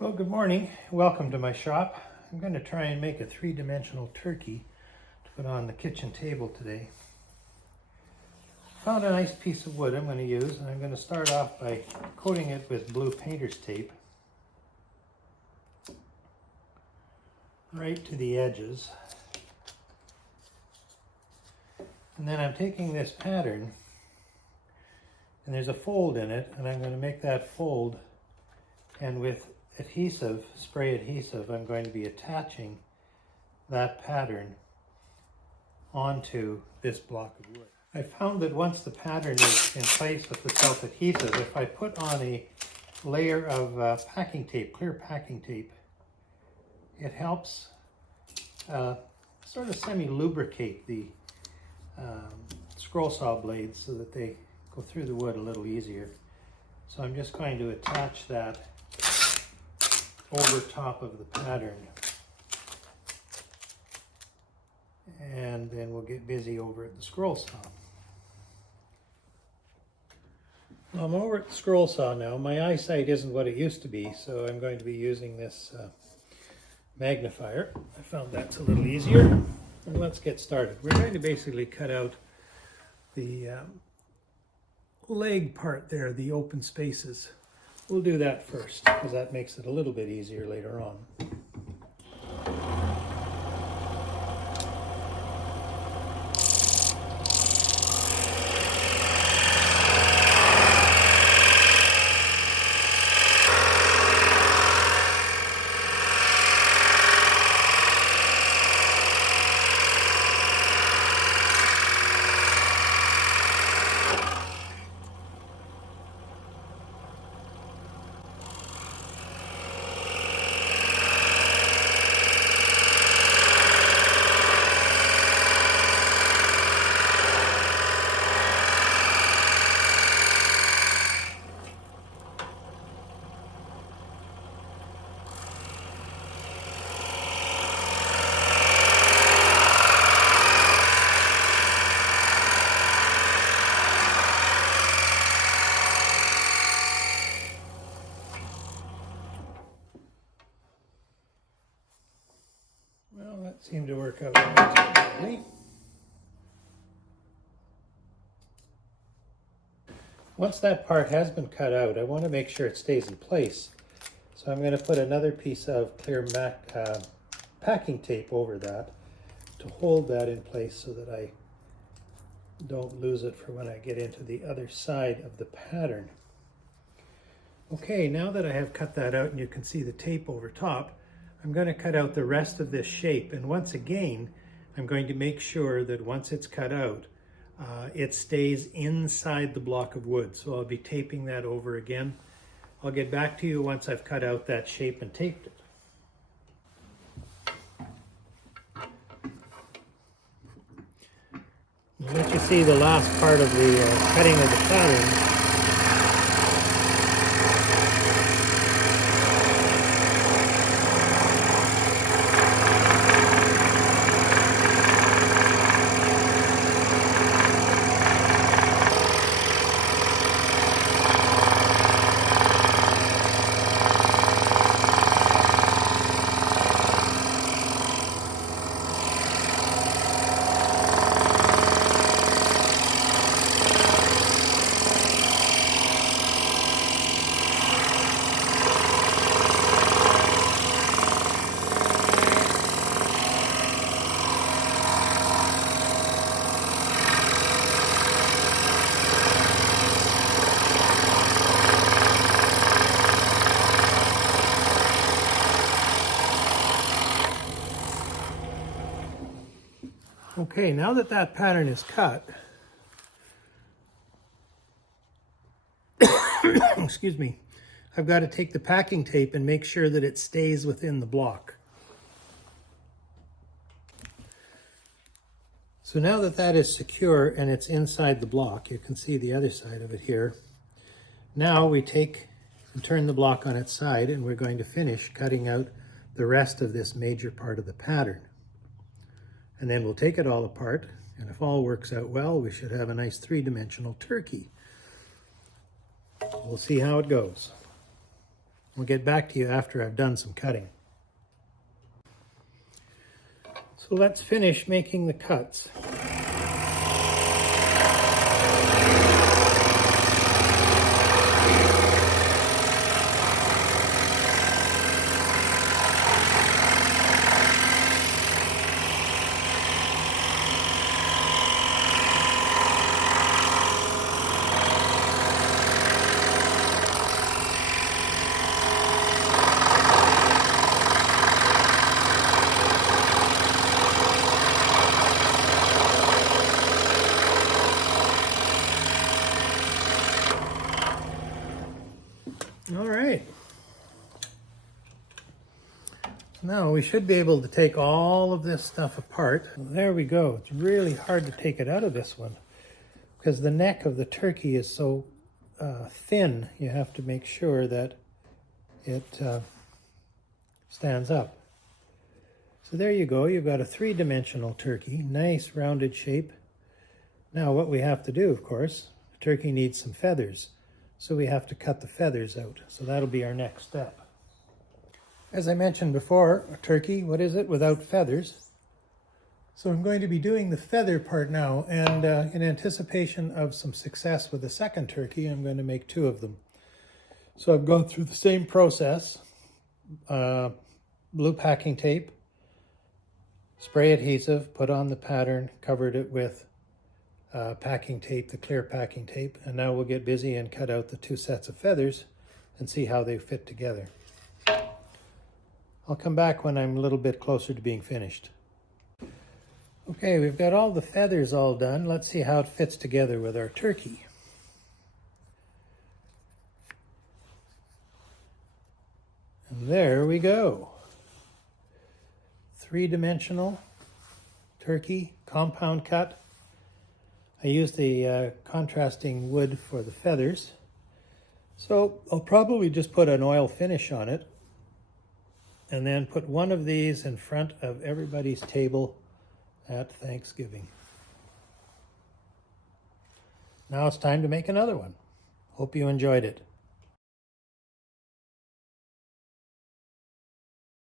Well, good morning. Welcome to my shop. I'm going to try and make a three-dimensional turkey to put on the kitchen table today. Found a nice piece of wood I'm going to use, and I'm going to start off by coating it with blue painter's tape right to the edges. And then I'm taking this pattern, and there's a fold in it, and I'm going to make that fold, and with adhesive, spray adhesive, I'm going to be attaching that pattern onto this block of wood. I found that once the pattern is in place with the self-adhesive, if I put on a layer of packing tape, clear packing tape, it helps sort of semi-lubricate the scroll saw blades so that they go through the wood a little easier. So I'm just going to attach that over top of the pattern, and then we'll get busy over at the scroll saw. Well, I'm over at the scroll saw now. My eyesight isn't what it used to be, so I'm going to be using this magnifier. I found that's a little easier. And let's get started. We're going to basically cut out the leg part there, the open spaces. We'll do that first, because that makes it a little bit easier later on. Well, that seemed to work out relatively. Once that part has been cut out, I want to make sure it stays in place. So I'm going to put another piece of clear packing tape over that to hold that in place so that I don't lose it for when I get into the other side of the pattern. Okay, now that I have cut that out and you can see the tape over top, I'm going to cut out the rest of this shape, and once again I'm going to make sure that once it's cut out it stays inside the block of wood. So I'll be taping that over again. I'll get back to you once I've cut out that shape and taped it. I'll let you see the last part of the cutting of the pattern. Okay, now that that pattern is cut, excuse me, I've got to take the packing tape and make sure that it stays within the block. So now that that is secure and it's inside the block, you can see the other side of it here. Now we take and turn the block on its side, and we're going to finish cutting out the rest of this major part of the pattern. And then we'll take it all apart, and if all works out well, we should have a nice three-dimensional turkey. We'll see how it goes. We'll get back to you after I've done some cutting. So let's finish making the cuts. All right. Now we should be able to take all of this stuff apart. There we go. It's really hard to take it out of this one because the neck of the turkey is so thin. You have to make sure that it stands up. So there you go. You've got a three-dimensional turkey. Nice rounded shape. Now what we have to do, of course, the turkey needs some feathers. So we have to cut the feathers out. So that'll be our next step. As I mentioned before, a turkey, what is it without feathers? So I'm going to be doing the feather part now, and in anticipation of some success with the second turkey, I'm going to make 2 of them. So I've gone through the same process, blue packing tape, spray adhesive, put on the pattern, covered it with packing tape, the clear packing tape, and now we'll get busy and cut out the 2 sets of feathers and see how they fit together. I'll come back when I'm a little bit closer to being finished. Okay, we've got all the feathers all done. Let's see how it fits together with our turkey. And there we go. 3-dimensional turkey, compound cut. I used the contrasting wood for the feathers. So I'll probably just put an oil finish on it and then put one of these in front of everybody's table at Thanksgiving. Now it's time to make another one. Hope you enjoyed it.